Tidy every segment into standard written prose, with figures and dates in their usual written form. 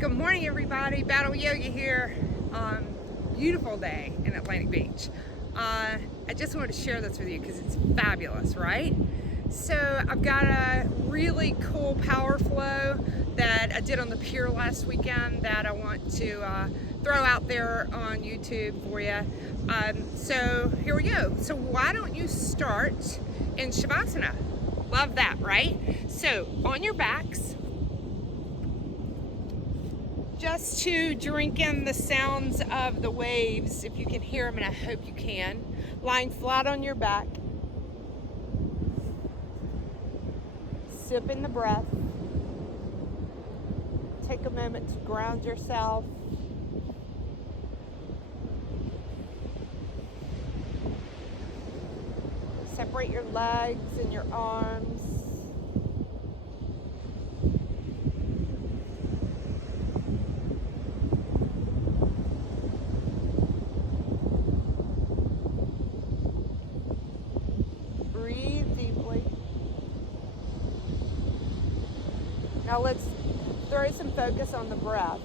Good morning, everybody. Battle Yoga here. Beautiful day in Atlantic Beach. I just wanted to share this with you because it's fabulous, right? So I've got a really cool power flow that I did on the pier last weekend that I want to throw out there on YouTube for you. So here we go. So why don't you start in Shavasana? Love that, right? So on your backs, just to drink in the sounds of the waves, if you can hear them, and I hope you can. Lying flat on your back. Sip in the breath. Take a moment to ground yourself. Separate your legs and your arms. Breathe deeply. Now let's throw some focus on the breath.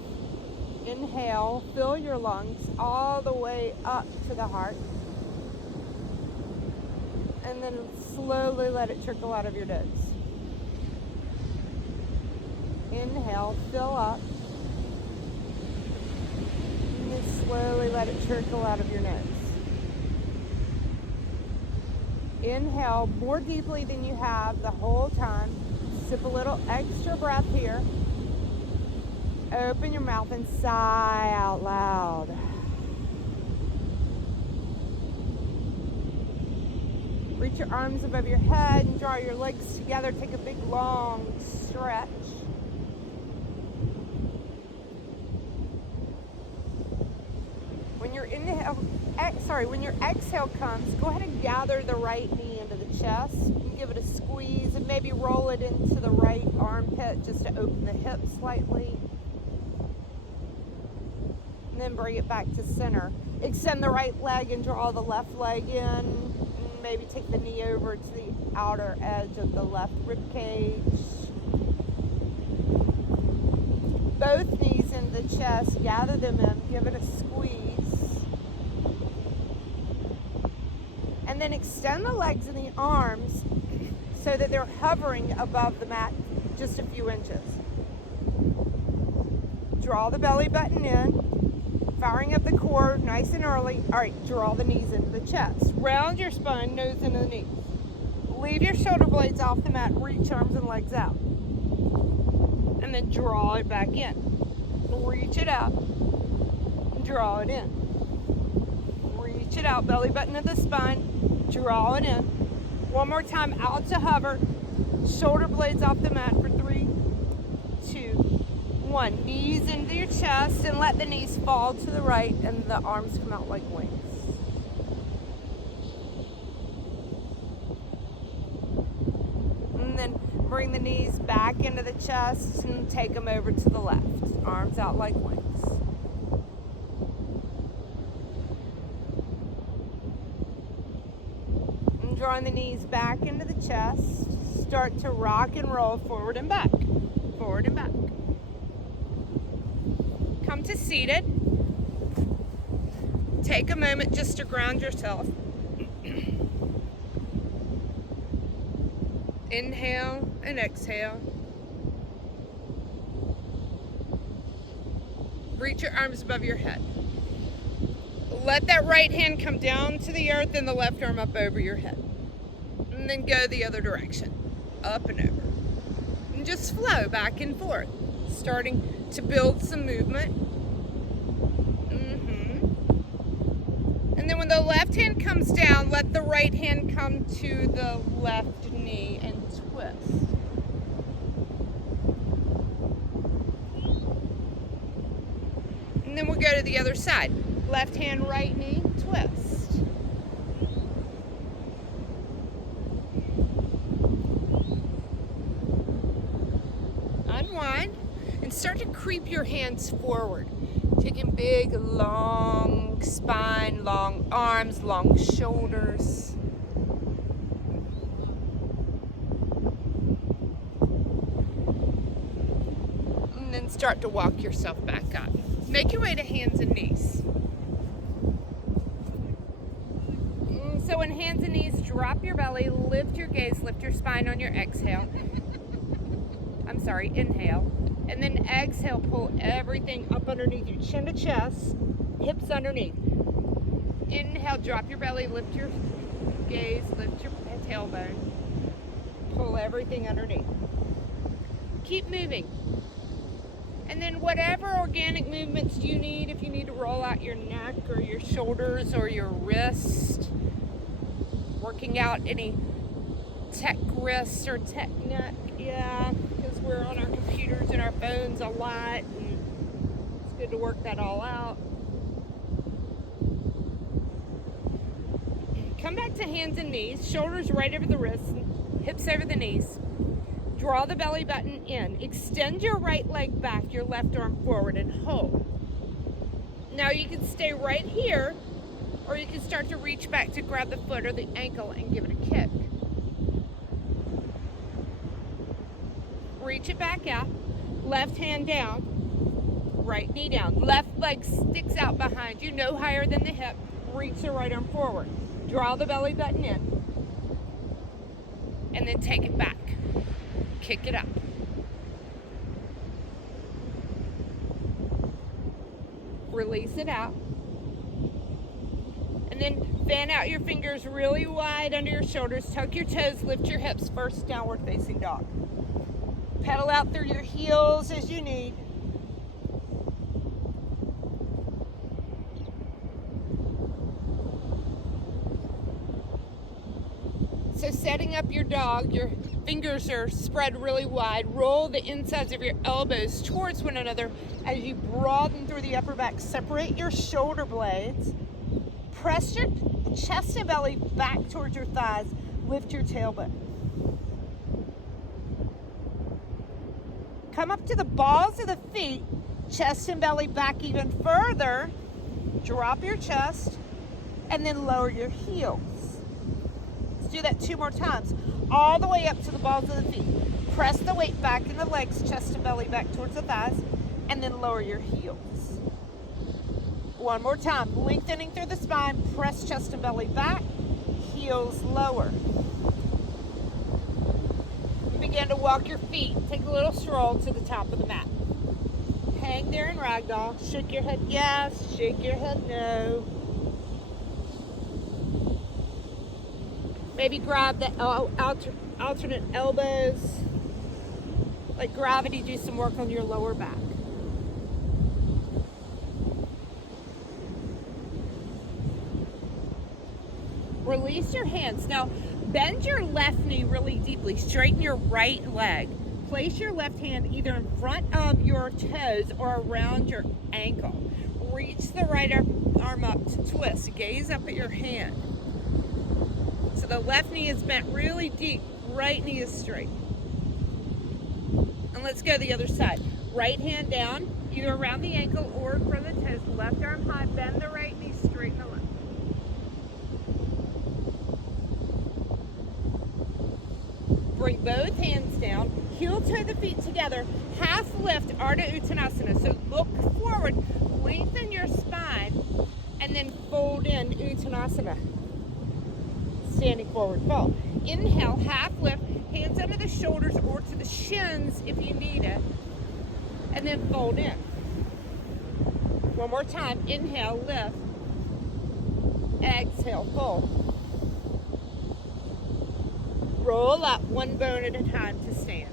Inhale, fill your lungs all the way up to the heart. And then slowly let it trickle out of your nose. Inhale, fill up. And then slowly let it trickle out of your nose. Inhale more deeply than you have the whole time. Sip a little extra breath here. Open your mouth and sigh out loud. Reach your arms above your head and draw your legs together. Take a big long stretch. When your exhale comes, go ahead and gather the right knee into the chest and give it a squeeze and maybe roll it into the right armpit just to open the hips slightly. And then bring it back to center. Extend the right leg and draw the left leg in. Maybe take the knee over to the outer edge of the left rib cage. Both knees in the chest, gather them in, give it a squeeze. And then extend the legs and the arms so that they're hovering above the mat just a few inches. Draw the belly button in, firing up the core nice and early. All right, draw the knees into the chest. Round your spine, nose into the knees. Leave your shoulder blades off the mat, reach arms and legs out. And then draw it back in. Reach it out, draw it in. Reach it out, belly button to the spine, draw it in. One more time, out to hover. Shoulder blades off the mat for 3, 2, 1. Knees into your chest and let the knees fall to the right and the arms come out like wings. And then bring the knees back into the chest and take them over to the left. Arms out like wings. And drawing the knees back into the chest. Start to rock and roll forward and back. Forward and back. Come to seated. Take a moment just to ground yourself. Inhale and exhale. Reach your arms above your head. Let that right hand come down to the earth and the left arm up over your head. And then go the other direction. Up and over. And just flow back and forth. Starting to build some movement. And then when the left hand comes down, let the right hand come to the left knee and twist. And then we'll go to the other side. Left hand, right knee, twist. Unwind and start to creep your hands forward. Taking big, long spine, long arms, long shoulders. then start to walk yourself back up. Make your way to hands and knees. So in hands and knees, drop your belly, lift your gaze, lift your spine on your exhale. I'm sorry, inhale. And then exhale, pull everything up underneath you, chin to chest, hips underneath. Inhale, drop your belly, lift your gaze, lift your tailbone. Pull everything underneath. Keep moving. And then whatever organic movements you need, if you need to roll out your neck or your shoulders or your wrist, working out any tech wrists or tech neck, yeah, because we're on our computers and our phones a lot, and it's good to work that all out. Come back to hands and knees, shoulders right over the wrists, hips over the knees. Draw the belly button in. Extend your right leg back, your left arm forward, and hold. Now you can stay right here, or you can start to reach back to grab the foot or the ankle and give it a kick. Reach it back out. Left hand down, right knee down. Left leg sticks out behind you, no higher than the hip. Reach the right arm forward. Draw the belly button in, and then take it back. Kick it up. Release it out. And then fan out your fingers really wide under your shoulders. Tuck your toes, lift your hips, first downward facing dog. Pedal out through your heels as you need. So setting up your dog, your fingers are spread really wide. Roll the insides of your elbows towards one another as you broaden through the upper back. Separate your shoulder blades. Press your chest and belly back towards your thighs. Lift your tailbone. Come up to the balls of the feet. Chest and belly back even further. Drop your chest and then lower your heels. Do that 2 more times, all the way up to the balls of the feet. Press the weight back in the legs, chest and belly back towards the thighs, and then lower your heels. 1 more time, lengthening through the spine, press chest and belly back, heels lower. Begin to walk your feet, take a little stroll to the top of the mat. Hang there in ragdoll, shake your head yes, shake your head no. Maybe grab the alternate elbows. Let gravity do some work on your lower back. Release your hands. Now, bend your left knee really deeply. Straighten your right leg. Place your left hand either in front of your toes or around your ankle. Reach the right arm up to twist. Gaze up at your hand. So the left knee is bent really deep, right knee is straight. And let's go the other side. Right hand down, either around the ankle or in front of the toes. Left arm high, bend the right knee, straighten the left. Bring both hands down, heel toe the feet together, half lift, Ardha Uttanasana. So look forward, lengthen your spine, and then fold in Uttanasana. Standing forward fold. Inhale, half lift, hands under the shoulders or to the shins if you need it, and then fold in. 1 more time. Inhale, lift. Exhale, fold. Roll up 1 bone at a time to stand.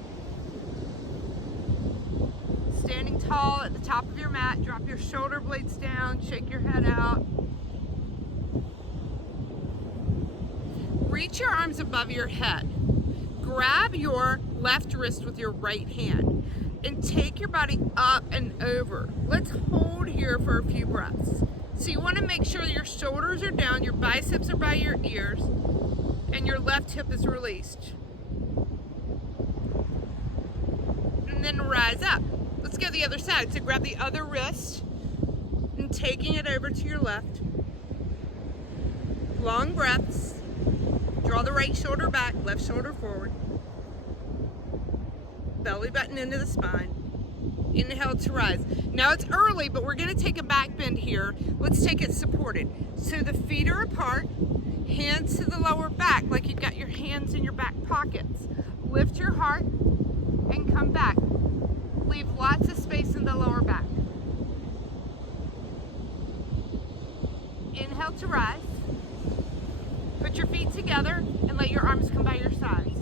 Standing tall at the top of your mat, drop your shoulder blades down, shake your head out. Reach your arms above your head. Grab your left wrist with your right hand and take your body up and over. Let's hold here for a few breaths. So you want to make sure your shoulders are down, your biceps are by your ears, and your left hip is released. And then rise up. Let's go the other side. So grab the other wrist and taking it over to your left. Long breaths. Draw the right shoulder back, left shoulder forward. Belly button into the spine. Inhale to rise. Now it's early, but we're gonna take a back bend here. Let's take it supported. So the feet are apart, hands to the lower back, like you've got your hands in your back pockets. Lift your heart and come back. Leave lots of space in the lower back. Inhale to rise. Put your feet together and let your arms come by your sides.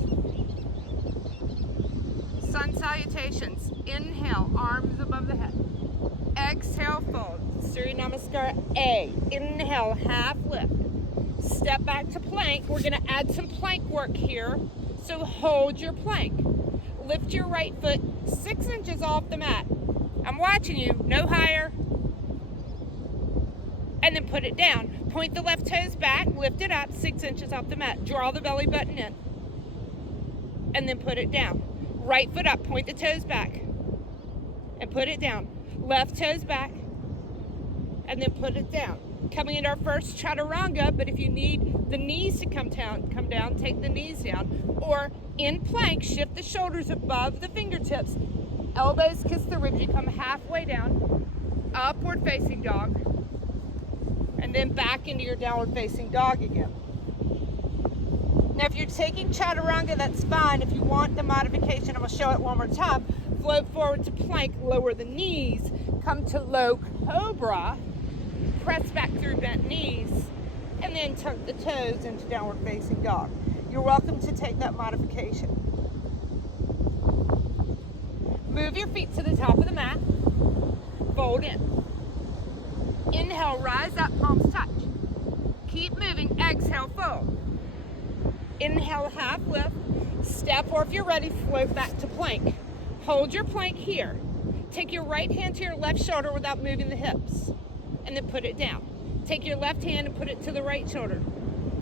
Sun salutations. Inhale, arms above the head. Exhale, fold. Surya Namaskar A. Inhale, half lift. Step back to plank. We're gonna add some plank work here. So hold your plank. Lift your right foot 6 inches off the mat. I'm watching you, no higher. And then put it down. Point the left toes back, lift it up 6 inches off the mat. Draw the belly button in. And then put it down. Right foot up, point the toes back. And put it down. Left toes back. And then put it down. Coming into our first chaturanga, but if you need the knees to come down, take the knees down. Or in plank, shift the shoulders above the fingertips. Elbows kiss the ribs. You come halfway down. Upward facing dog. And then back into your downward facing dog again. Now if you're taking chaturanga, that's fine. If you want the modification, I'm going to show it one more time. Float forward to plank, lower the knees, come to low cobra, press back through bent knees, and then tuck the toes into downward facing dog. You're welcome to take that modification. Move your feet to the top of the mat, fold in. Inhale, rise up, palms touch. Keep moving, exhale, fold. Inhale, half lift. Step, or if you're ready, float back to plank. Hold your plank here. Take your right hand to your left shoulder without moving the hips. And then put it down. Take your left hand and put it to the right shoulder.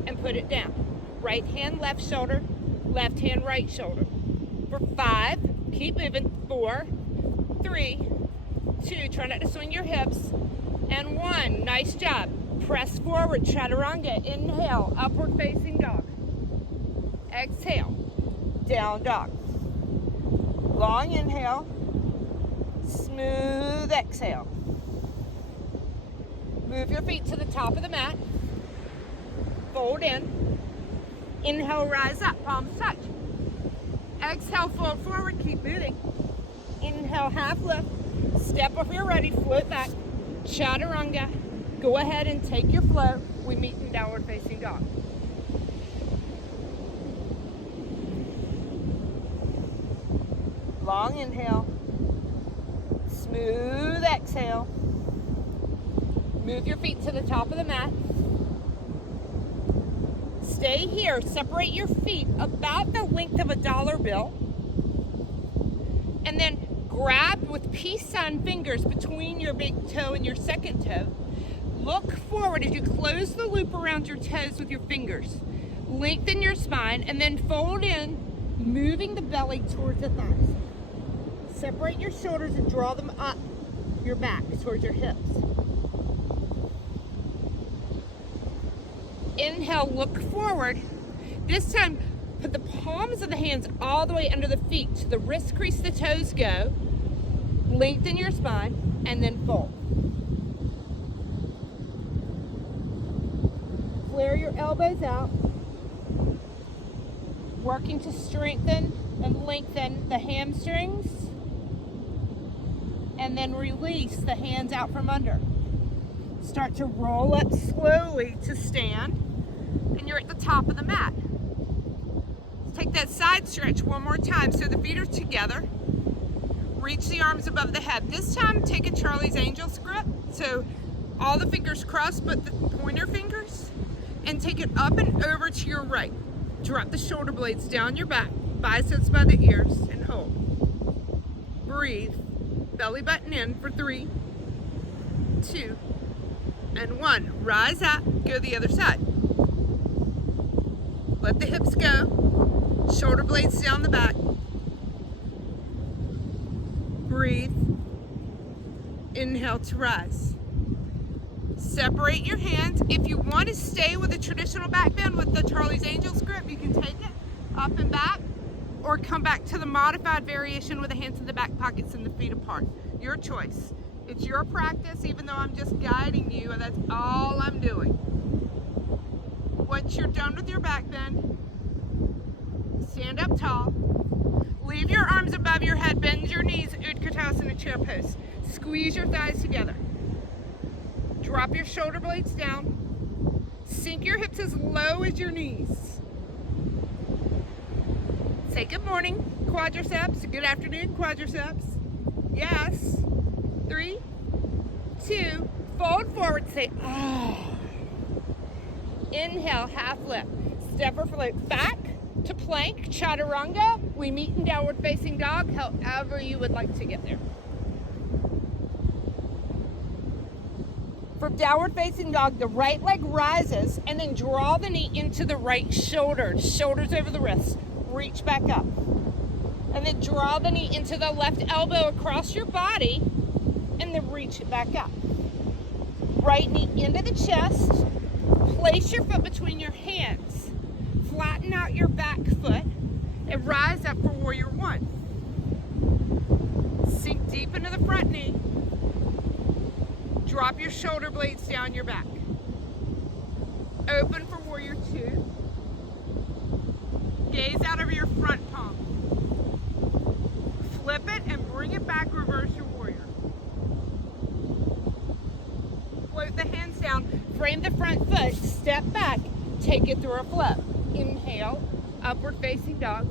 And put it down. Right hand, left shoulder. Left hand, right shoulder. For 5, keep moving. 4, 3, 2, try not to swing your hips. And 1, nice job. Press forward, chaturanga. Inhale, upward facing dog. Exhale, down dog. Long inhale, smooth exhale. Move your feet to the top of the mat. Fold in. Inhale, rise up, palms touch. Exhale, fold forward, keep moving. Inhale, half lift. Step if you're ready, float back. Chaturanga. Go ahead and take your flow. We meet in downward facing dog. Long inhale, smooth exhale. Move your feet to the top of the mat. Stay here, separate your feet about the length of a dollar bill. And then grab with peace sign fingers between your big toe and your second toe. Look forward as you close the loop around your toes with your fingers. Lengthen your spine and then fold in, moving the belly towards the thighs. Separate your shoulders and draw them up your back towards your hips. Inhale, look forward. This time, put the palms of the hands all the way under the feet to the wrist crease the toes go. Lengthen your spine and then fold. Flare your elbows out. Working to strengthen and lengthen the hamstrings. And then release the hands out from under. Start to roll up slowly to stand, and you're at the top of the mat. Take that side stretch one more time so the feet are together. Reach the arms above the head. This time take a Charlie's Angels grip, so all the fingers crossed but the pointer fingers, and take it up and over to your right. Drop the shoulder blades down your back, biceps by the ears, and hold. Breathe. Belly button in for 3, 2, and 1. Rise up, go the other side. Let the hips go. Shoulder blades down the back. Breathe. Inhale to rise. Separate your hands. If you want to stay with the traditional back bend with the Charlie's Angels grip, you can take it up and back, or come back to the modified variation with the hands in the back pockets and the feet apart. Your choice. It's your practice, even though I'm just guiding you, and that's all I'm doing. Once you're done with your back bend, stand up tall. Leave your arms above your head, bend your knees, Utkatasana chair pose. Squeeze your thighs together. Drop your shoulder blades down. Sink your hips as low as your knees. Say good morning, quadriceps. Good afternoon, quadriceps. Yes. 3, 2, fold forward. Say, oh. Inhale, half lift. Step or float back to plank, chaturanga. We meet in downward facing dog, however you would like to get there. For downward facing dog, the right leg rises and then draw the knee into the right shoulder. Shoulders over the wrists. Reach back up. And then draw the knee into the left elbow across your body and then reach it back up. Right knee into the chest. Place your foot between your hands. Flatten out your back foot and rise up for warrior one. Sink deep into the front knee. Drop your shoulder blades down your back. Open for warrior two. Gaze out over your front palm. Flip it and bring it back, reverse your warrior. Float the hands down, frame the front foot, step back, take it through a flow. Inhale, upward facing dog.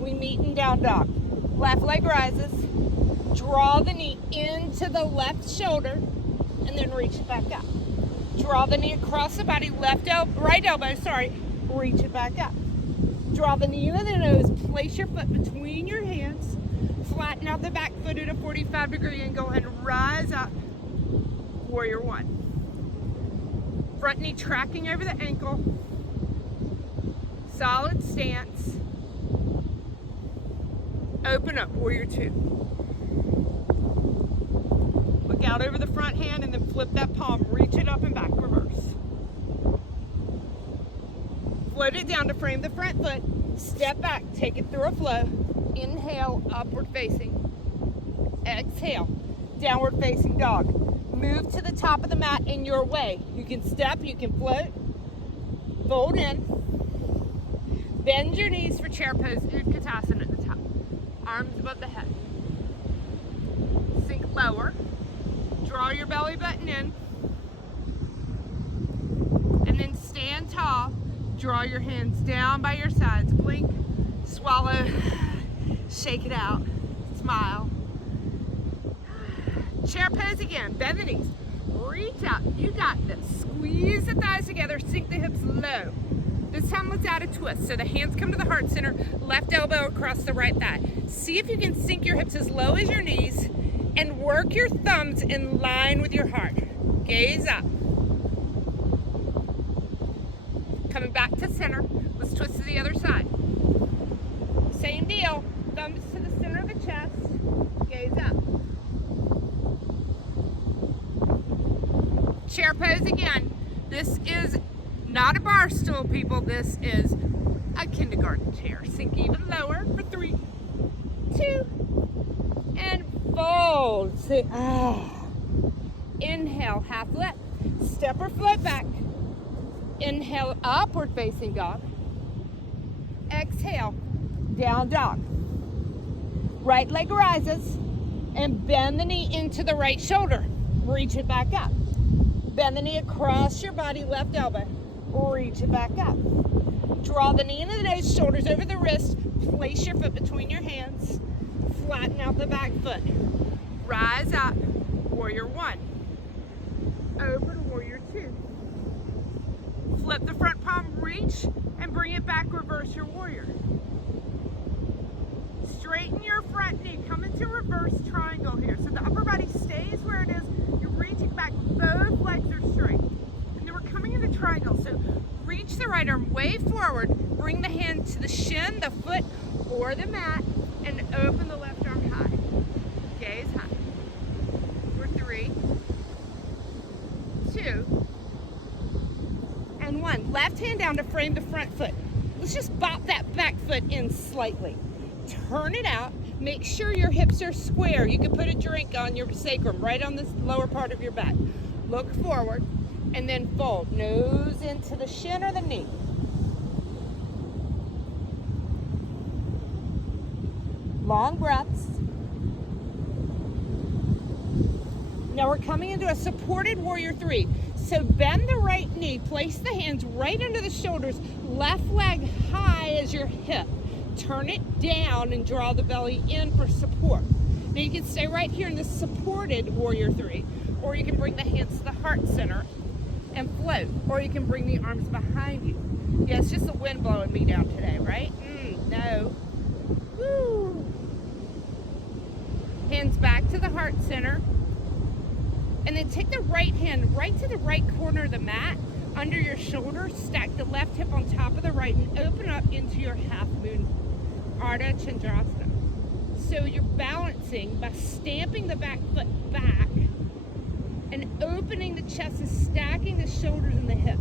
We meet in down dog. Left leg rises. Draw the knee into the left shoulder and then reach it back up. Draw the knee across the body, right elbow, reach it back up. Draw the knee into the nose, place your foot between your hands, flatten out the back foot at a 45-degree angle and rise up, warrior one. Front knee tracking over the ankle, solid stance. Open up, warrior two. Look out over the front hand and then flip that palm, reach it up and back, reverse. Float it down to frame the front foot, step back, take it through a flow. Inhale, upward facing. Exhale, downward facing dog. Move to the top of the mat in your way. You can step, you can float, fold in. Bend your knees for chair pose, Utkatasana at the top. Arms above the head. Sink lower. Draw your belly button in. And then stand tall. Draw your hands down by your sides. Blink, swallow, shake it out, smile. Chair pose again. Bend the knees. Reach out. You got this. Squeeze the thighs together. Sink the hips low. This time let's add a twist. So the hands come to the heart center. Left elbow across the right thigh. See if you can sink your hips as low as your knees and work your thumbs in line with your heart. Gaze up. Coming back to center. Let's twist to the other side. Same deal. Thumbs to the center of the chest. Gaze up. Chair pose again. This is not a bar stool, people. This is a kindergarten chair. Sink even lower for 3, 2, and fold. Say, ah. Inhale, half lift. Step or float back. Inhale, upward facing dog. Exhale, down dog. Right leg rises and bend the knee into the right shoulder. Reach it back up. Bend the knee across your body, left elbow. Reach it back up. Draw the knee into the nose, shoulders over the wrist. Place your foot between your hands. Flatten out the back foot. Rise up, warrior one. Open, warrior two. Flip the front palm, reach, and bring it back, reverse your warrior. Straighten your front knee, come into reverse triangle here. So the upper body stays where it is. You're reaching back, both legs are straight. And then we're coming into triangle. So reach the right arm way forward, bring the hand to the shin, the foot, or the mat, and open the left arm high. Gaze high. For 3, 2, and 1. Left hand down to frame the front foot. Let's just bop that back foot in slightly. Turn it out, Make sure your hips are square. You can put a drink on your sacrum, right on the lower part of your back. Look forward and then fold. Nose into the shin or the knee. Long breaths. Now we're coming into a supported warrior three. So bend the right knee, place the hands right under the shoulders, left leg high as your hip. Turn it down and draw the belly in for support. Now you can stay right here in the supported warrior three, or you can bring the hands to the heart center and float, or you can bring the arms behind you. Yeah, it's just the wind blowing me down today, right? No. Woo. Hands back to the heart center. And then take the right hand right to the right corner of the mat, under your shoulder, stack the left hip on top of the right, and open up into your half moon, Ardha Chandrasana. So you're balancing by stamping the back foot back and opening the chest and stacking the shoulders and the hips.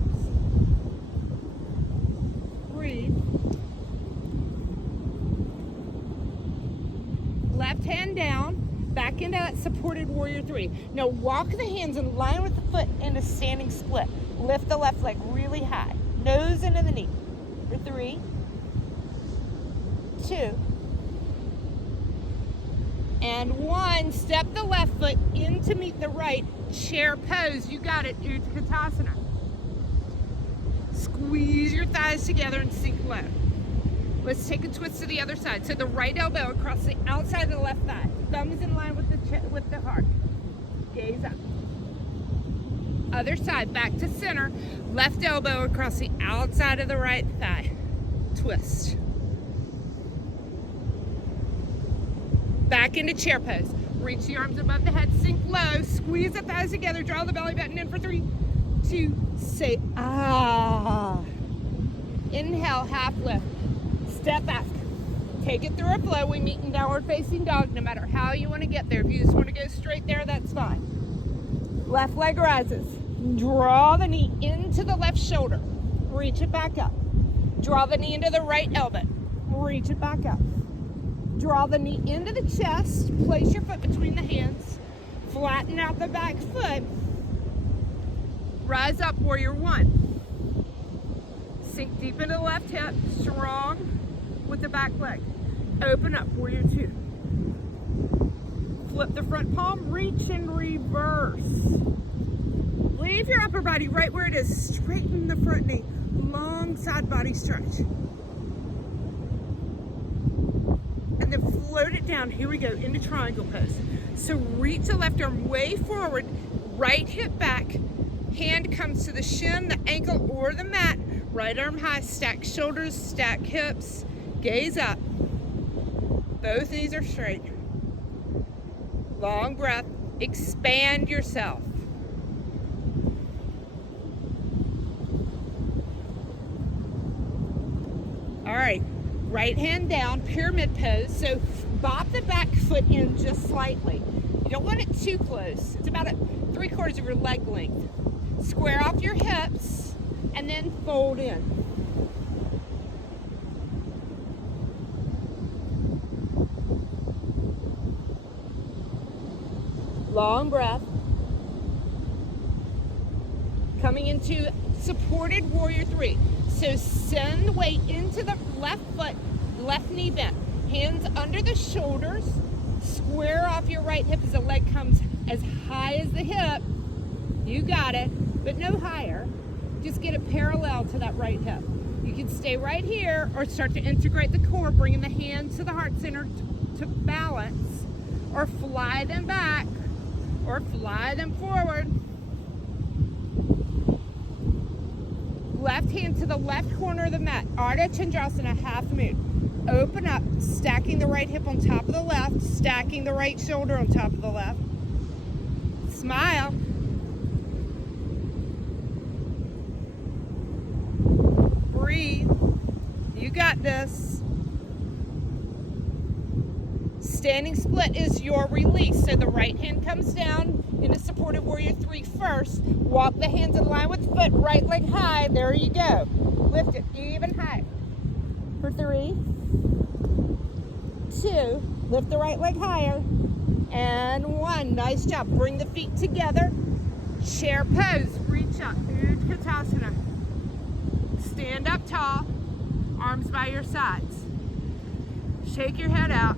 Breathe. Left hand down. Back into that supported warrior three. Now walk the hands in line with the foot into standing split. Lift the left leg really high. Nose into the knee. For 3, 2, and 1. Step the left foot in to meet the right. Chair pose. You got it. Utkatasana. Squeeze your thighs together and sink low. Let's take a twist to the other side. So the right elbow across the outside of the left thigh. Thumb is in line with the heart. Gaze up. Other side, back to center. Left elbow across the outside of the right thigh. Twist. Back into chair pose. Reach the arms above the head, sink low. Squeeze the thighs together. Draw the belly button in for 3, 2. Say ah. Inhale, half lift. Step back. Take it through a flow. We meet in downward facing dog, no matter how you want to get there. If you just want to go straight there, that's fine. Left leg rises. Draw the knee into the left shoulder. Reach it back up. Draw the knee into the right elbow. Reach it back up. Draw the knee into the chest. Place your foot between the hands. Flatten out the back foot. Rise up, warrior one. Sink deep into the left hip. Strong with the back leg. Open up, warrior two. Flip the front palm, reach and reverse. Leave your upper body right where it is. Straighten the front knee. Long side body stretch. And then float it down. Here we go, into triangle pose. So reach the left arm way forward, right hip back. Hand comes to the shin, the ankle, or the mat. Right arm high, stack shoulders, stack hips. Gaze up. Both knees are straight. Long breath. Expand yourself. All right. Right hand down, pyramid pose. So bob the back foot in just slightly. You don't want it too close. It's about 3/4 of your leg length. Square off your hips and then fold in. Long breath. Coming into supported warrior three. So send weight into the left foot, left knee bent. Hands under the shoulders. Square off your right hip as the leg comes as high as the hip. You got it, but no higher. Just get it parallel to that right hip. You can stay right here or start to integrate the core, bringing the hands to the heart center to balance, or fly them back, or fly them forward. Left hand to the left corner of the mat. Ardha Chandrasana, half moon. Open up, stacking the right hip on top of the left, stacking the right shoulder on top of the left. Smile. Breathe. You got this. Standing split is your release. So the right hand comes down into supported warrior three first. Walk the hands in line with the foot, right leg high. There you go. Lift it even higher. For 3, 2, Lift the right leg higher. And 1. Nice job. Bring the feet together. Chair pose. Reach up. Utkatasana. Stand up tall. Arms by your sides. Shake your head out.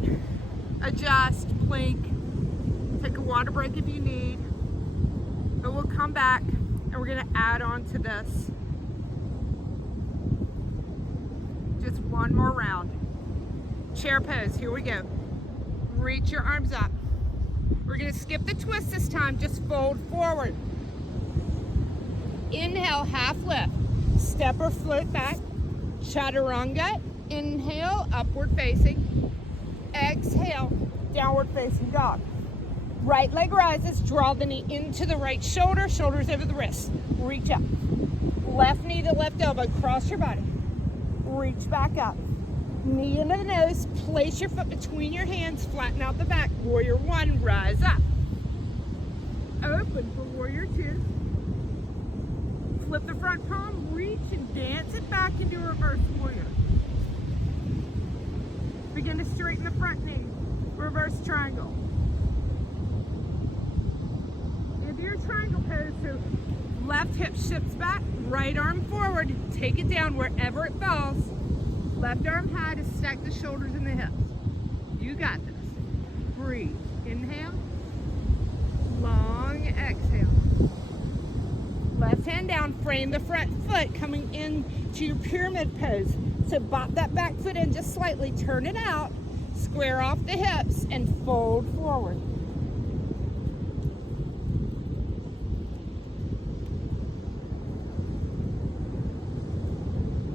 Adjust. Plank. Take a water break if you need. But we'll come back and we're going to add on to this. Just one more round. Chair pose. Here we go. Reach your arms up. We're going to skip the twist this time. Just fold forward. Inhale, half lift. Step or float back. Chaturanga. Inhale, upward facing. Exhale, downward facing dog. Right leg rises. Draw the knee into the right shoulder. Shoulders over the wrist. Reach up. Left knee to left elbow. Cross your body. Reach back up. Knee into the nose. Place your foot between your hands. Flatten out the back. Warrior 1. Rise up. Open for Warrior 2. Flip the front palm, reach and dance it back into a reverse warrior. Begin to straighten the front knee, reverse triangle. Into your triangle pose, so left hip shifts back, right arm forward, take it down wherever it falls. Left arm high to stack the shoulders and the hips. You got this. Breathe. Inhale, long exhale. Left hand down, frame the front foot coming into your pyramid pose. So bop that back foot in just slightly, turn it out, square off the hips, and fold forward.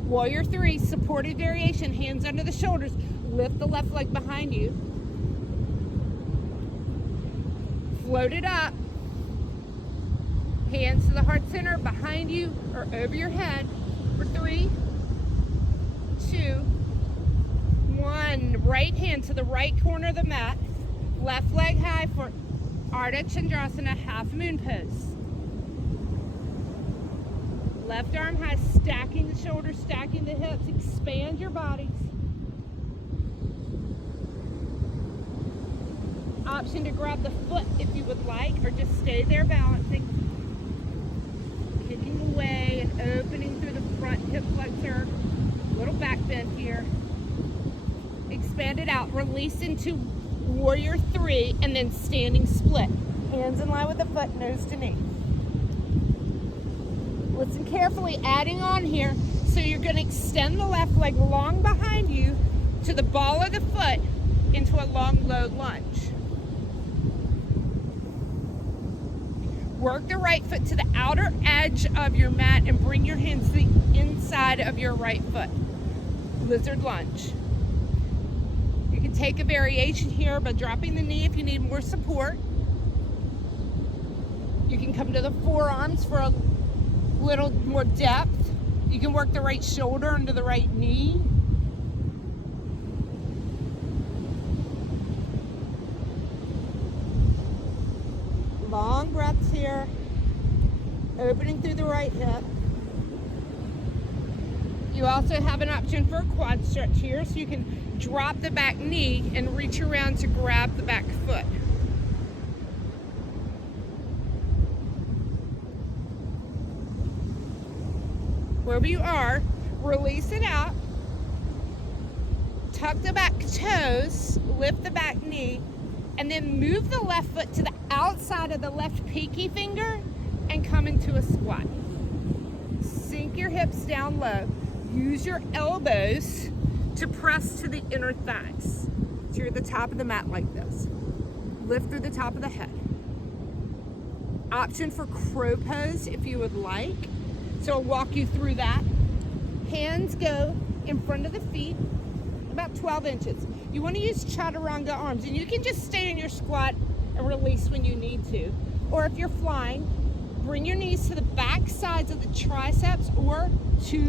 Warrior 3, supported variation, hands under the shoulders. Lift the left leg behind you. Float it up. Hands to the heart center, behind you or over your head for 3, 2, 1. Right hand to the right corner of the mat. Left leg high for Ardha Chandrasana, half moon pose. Left arm high, stacking the shoulders, stacking the hips. Expand your bodies. Option to grab the foot if you would like, or just stay there balancing. Kicking away and opening through the front hip flexor. Little back bend here. Expand it out. Release into Warrior 3 and then standing split. Hands in line with the foot, nose to knee. Listen carefully, adding on here. So you're going to extend the left leg long behind you to the ball of the foot into a long low lunge. Work the right foot to the outer edge of your mat and bring your hands to the inside of your right foot. Lizard lunge. You can take a variation here by dropping the knee if you need more support. You can come to the forearms for a little more depth. You can work the right shoulder under the right knee. Long breaths here. Opening through the right hip. You also have an option for a quad stretch here, so you can drop the back knee and reach around to grab the back foot. Wherever you are, release it out. Tuck the back toes, lift the back knee, and then move the left foot to the outside of the left pinky finger and come into a squat. Sink your hips down low. Use your elbows to press to the inner thighs. So you're at the top of the mat like this. Lift through the top of the head. Option for crow pose if you would like. So I'll walk you through that. Hands go in front of the feet, about 12 inches. You want to use chaturanga arms, and you can just stay in your squat and release when you need to. Or if you're flying, bring your knees to the back sides of the triceps or to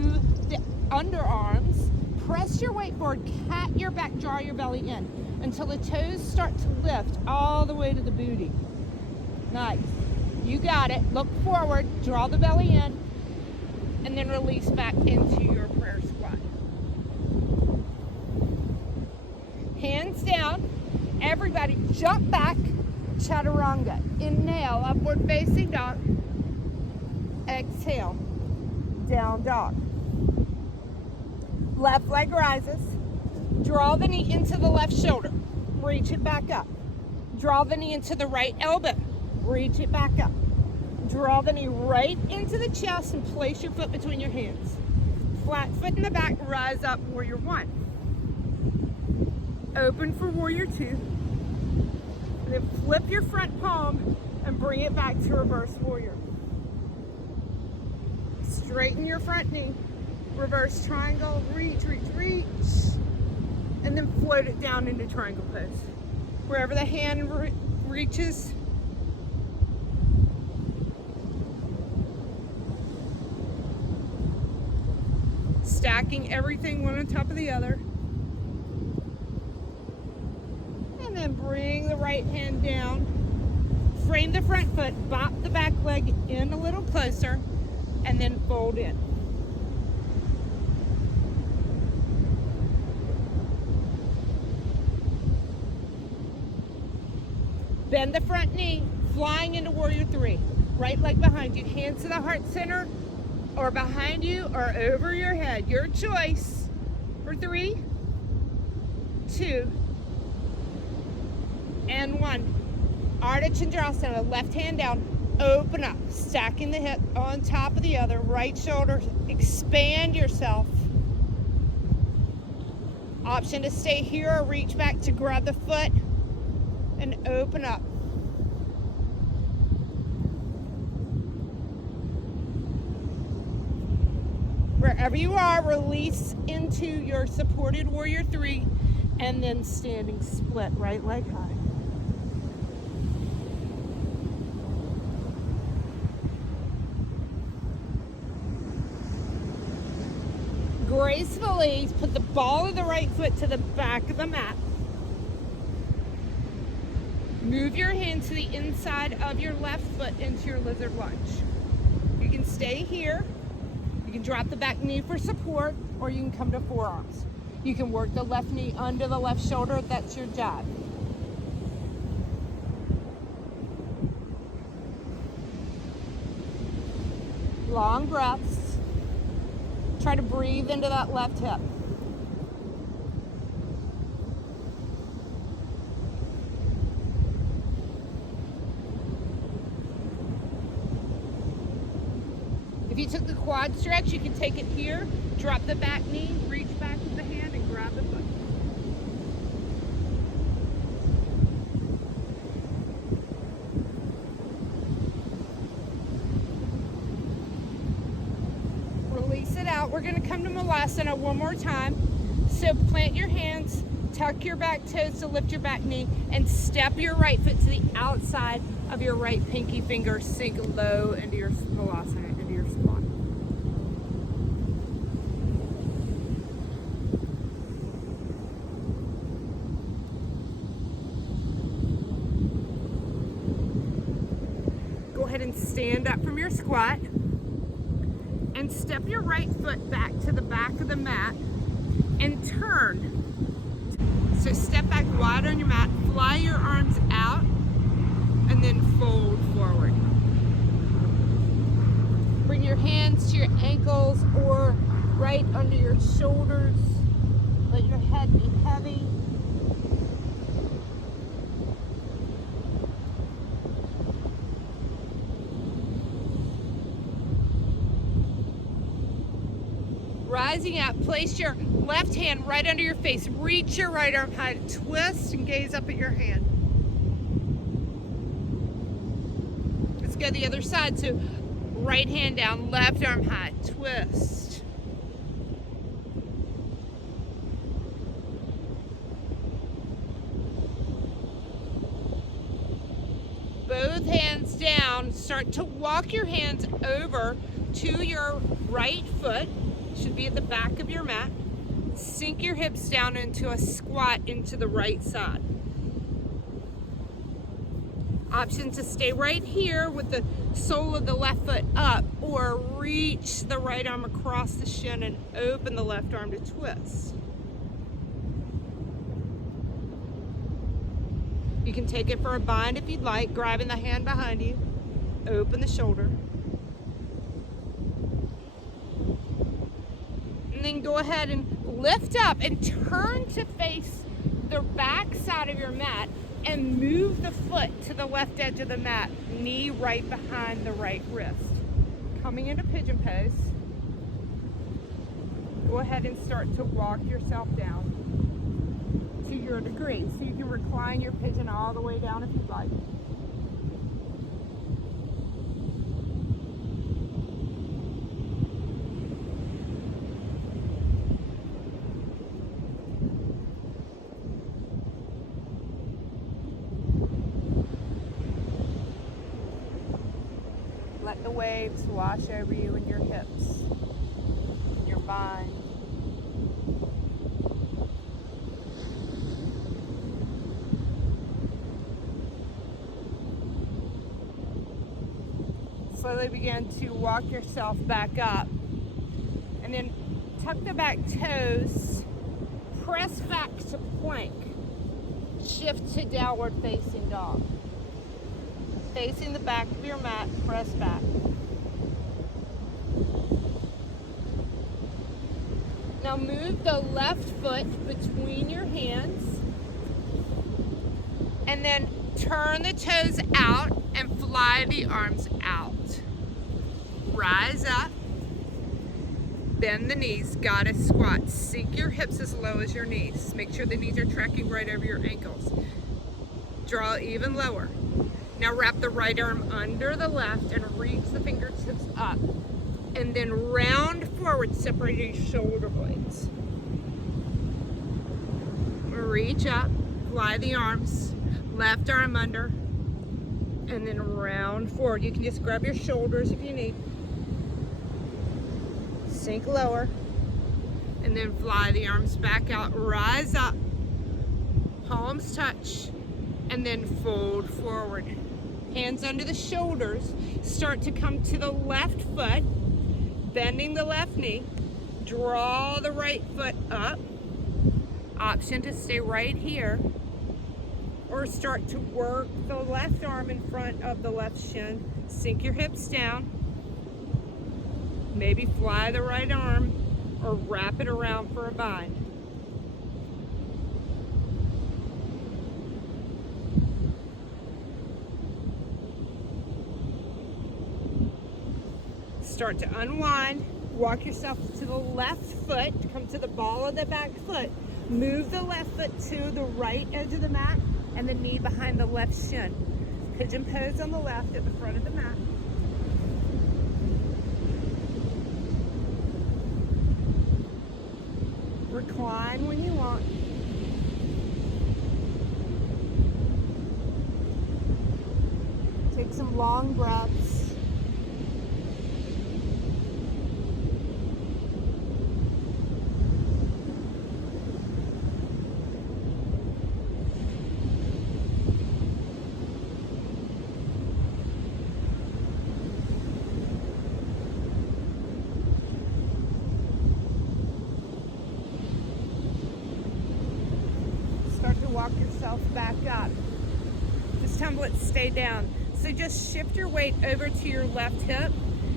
the underarms. Press your weight forward, cat your back, draw your belly in until the toes start to lift all the way to the booty. Nice. You got it. Look forward, draw the belly in, and then release back into your prayer squat. Hands down, Everybody jump back, chaturanga. Inhale, upward facing dog. Exhale, down dog. Left leg rises. Draw the knee into the left shoulder. Reach it back up. Draw the knee into the right elbow. Reach it back up. Draw the knee right into the chest and place your foot between your hands. Flat foot in the back, rise up, warrior one. Open for warrior two. And then flip your front palm and bring it back to reverse warrior. Straighten your front knee. Reverse triangle, reach, reach, reach. And then float it down into triangle pose. Wherever the hand reaches. Stacking everything one on top of the other. And then bring the right hand down. Frame the front foot, bop the back leg in a little closer, and then fold in. Bend the front knee, flying into warrior three. Right leg behind you, hands to the heart center, or behind you, or over your head. Your choice. For 3, 2, and 1. Ardha Chandrasana, left hand down, open up, stacking the hip on top of the other, right shoulder, expand yourself. Option to stay here or reach back to grab the foot and open up. Wherever you are, release into your supported warrior three and then standing split, right leg high. Gracefully put the ball of the right foot to the back of the mat. Move your hand to the inside of your left foot into your lizard lunge. You can stay here. You can drop the back knee for support, or you can come to forearms. You can work the left knee under the left shoulder if that's your job. Long breaths. Try to breathe into that left hip. If you took the quad stretch, you can take it here, drop the back knee, reach back with the hand and grab the foot. Release it out. We're going to come to Malasana one more time. So plant your hands, tuck your back toes to lift your back knee, and step your right foot to the outside of your right pinky finger. Sink low into your Malasana, into your squat. Go ahead and stand up from your squat and step your right foot back to the back of the mat and turn. So step back wide on your mat, fly your arms out, and then fold forward. Bring your hands to your ankles or right under your shoulders. Let your head be heavy. Rising up, place your left hand right under your face. Reach your right arm high, twist and gaze up at your hand. Let's go the other side. So right hand down, left arm high, twist. Both hands down. Start to walk your hands over to your right foot. Should be at the back of your mat. Sink your hips down into a squat into the right side. Option to stay right here with the sole of the left foot up, or reach the right arm across the shin and open the left arm to twist. You can take it for a bind if you'd like, grabbing the hand behind you. Open the shoulder. And then go ahead and lift up and turn to face the back side of your mat and move the foot to the left edge of the mat, knee right behind the right wrist. Coming into pigeon pose. Go ahead and start to walk yourself down to your degree. So you can recline your pigeon all the way down if you'd like. Let the waves wash over you and your hips, your bind. Slowly begin to walk yourself back up. And then tuck the back toes, press back to plank. Shift to downward facing dog. Facing the back of your mat, press back. Now move the left foot between your hands and then turn the toes out and fly the arms out. Rise up, bend the knees, goddess squat. Sink your hips as low as your knees. Make sure the knees are tracking right over your ankles. Draw even lower. Now wrap the right arm under the left and reach the fingertips up. And then round forward, separating shoulder blades. Reach up, fly the arms, left arm under, and then round forward. You can just grab your shoulders if you need. Sink lower, and then fly the arms back out. Rise up, palms touch, and then fold forward. Hands under the shoulders. Start to come to the left foot, bending the left knee. Draw the right foot up. Option to stay right here, or start to work the left arm in front of the left shin. Sink your hips down. Maybe fly the right arm or wrap it around for a bind. Start to unwind. Walk yourself to the left foot. Come to the ball of the back foot. Move the left foot to the right edge of the mat and the knee behind the left shin. Pigeon pose on the left at the front of the mat. Recline when you want. Take some long breaths. Walk yourself back up. This time let's stay down. So just shift your weight over to your left hip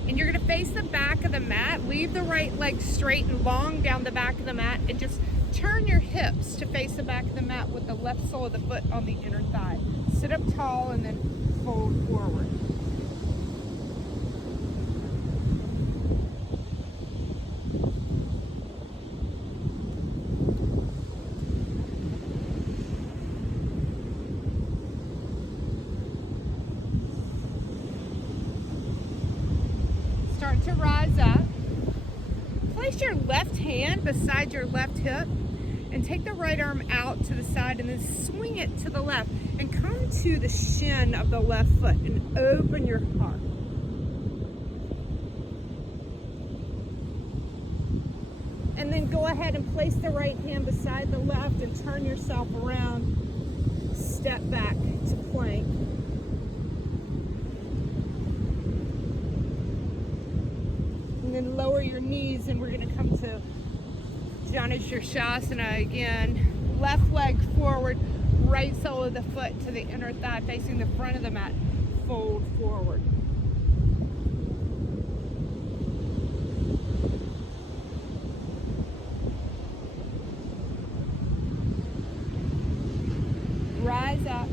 and you're gonna face the back of the mat. Leave the right leg straight and long down the back of the mat and just turn your hips to face the back of the mat with the left sole of the foot on the inner thigh. Sit up tall and then fold forward. Start to rise up. Place your left hand beside your left hip and take the right arm out to the side and then swing it to the left and come to the shin of the left foot and open your heart. And then go ahead and place the right hand beside the left and turn yourself around. Step back to plank. And then lower your knees and we're going to come to Janu Shirshasana again. Left leg forward, right sole of the foot to the inner thigh, facing the front of the mat. Fold forward. Rise up.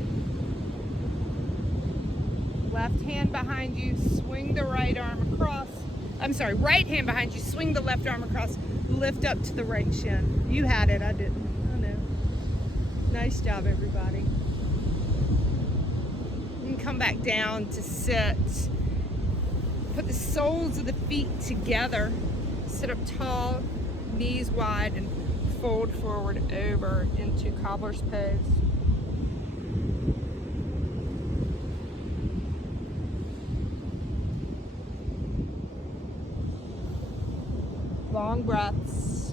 Left hand behind you, swing the right arm across. I'm sorry, right hand behind you, swing the left arm across, lift up to the right shin. You had it, I didn't. I know. Nice job, everybody. You can come back down to sit. Put the soles of the feet together. Sit up tall, knees wide, and fold forward over into cobbler's pose. Long breaths.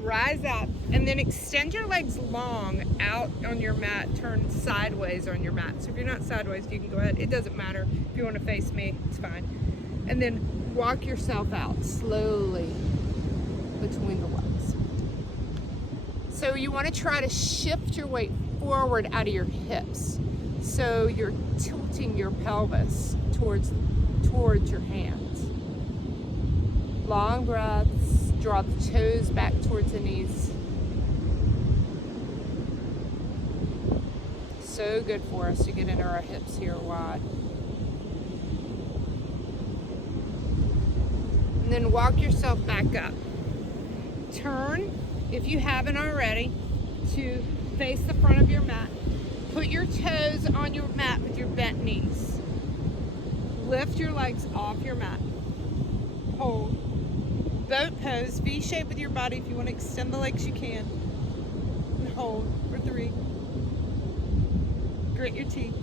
Rise up and then extend your legs long out on your mat. Turn sideways on your mat. So if you're not sideways, you can go ahead. It doesn't matter. If you want to face me, it's fine. And then walk yourself out slowly between the legs. So you want to try to shift your weight forward out of your hips. So you're tilting your pelvis towards your hands. Long breaths, draw the toes back towards the knees. So good for us to get into our hips here wide. And then walk yourself back up. Turn, if you haven't already, to face the front of your mat. Put your toes on your mat with your bent knees. Lift your legs off your mat. Hold. Boat pose, V shape with your body. If you want to extend the legs, you can. And hold for 3. Grit your teeth.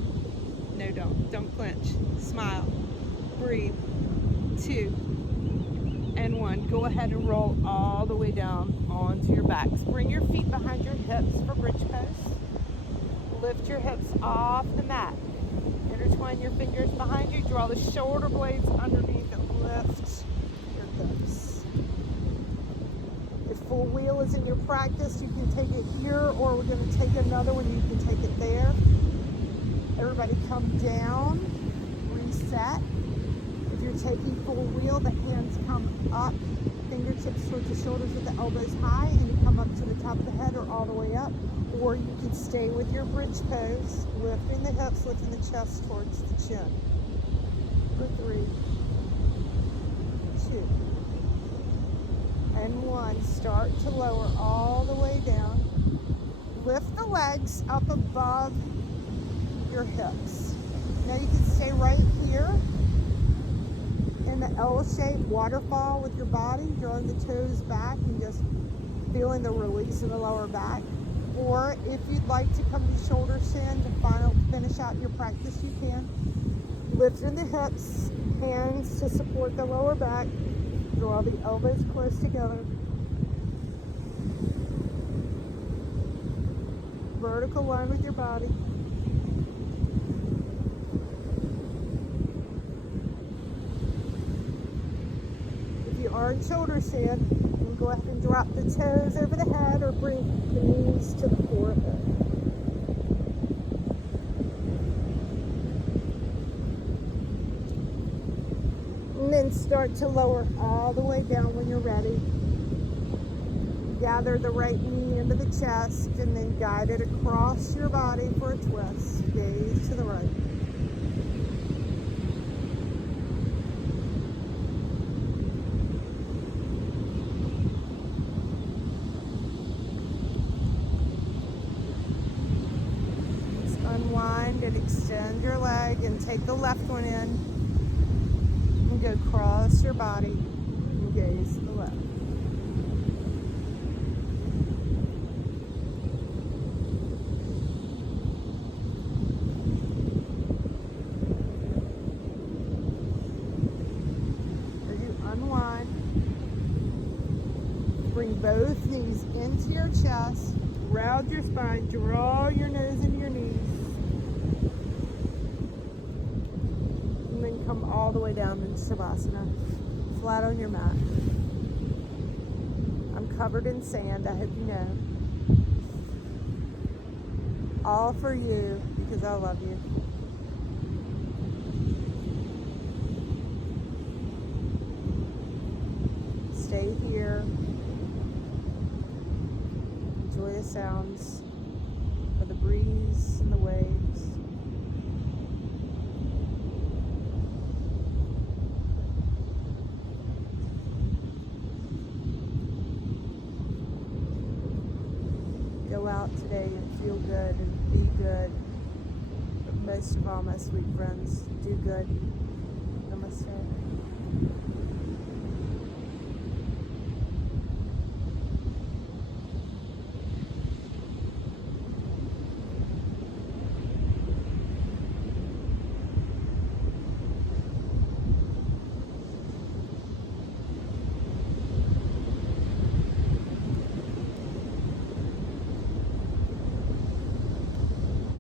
No, don't. Don't clench. Smile. Breathe. 2. And 1. Go ahead and roll all the way down onto your backs. Bring your feet behind your hips for bridge pose. Lift your hips off the mat. Intertwine your fingers behind you. Draw the shoulder blades underneath and lift your hips. If full wheel is in your practice, you can take it here, or we're going to take another one. You can take it there. Everybody come down, reset. If you're taking full wheel, the hands come up, fingertips towards the shoulders with the elbows high, and you come up to the top of the head or all the way up. Or you can stay with your bridge pose, lifting the hips, lifting the chest towards the chin. For 3, 2, and 1. Start to lower all the way down. Lift the legs up above your hips. Now you can stay right here in the L-shaped waterfall with your body, drawing the toes back and just feeling the release of the lower back. Or if you'd like to come to shoulder shin to finish out your practice, you can. Lifting the hips, hands to support the lower back. Draw the elbows close together. Vertical line with your body. If you are in shoulder stand, you can go ahead and drop the toes over the head or bring the knees to the forehead. And then start to lower all the way down when you're ready. Gather the right knee into the chest and then guide it across your body for a twist. Gaze to the right. Unwind and extend your leg and take the left one in and go across your body and gaze to the left. As you unwind, bring both knees into your chest, round your spine, draw your nose into your knees. Come all the way down into Shavasana, flat on your mat. I'm covered in sand, I hope you know. All for you because I love you. Stay here. Enjoy the sounds of the breeze and the waves. Go out today and feel good and be good. But most of all, my sweet friends, do good. Namaste.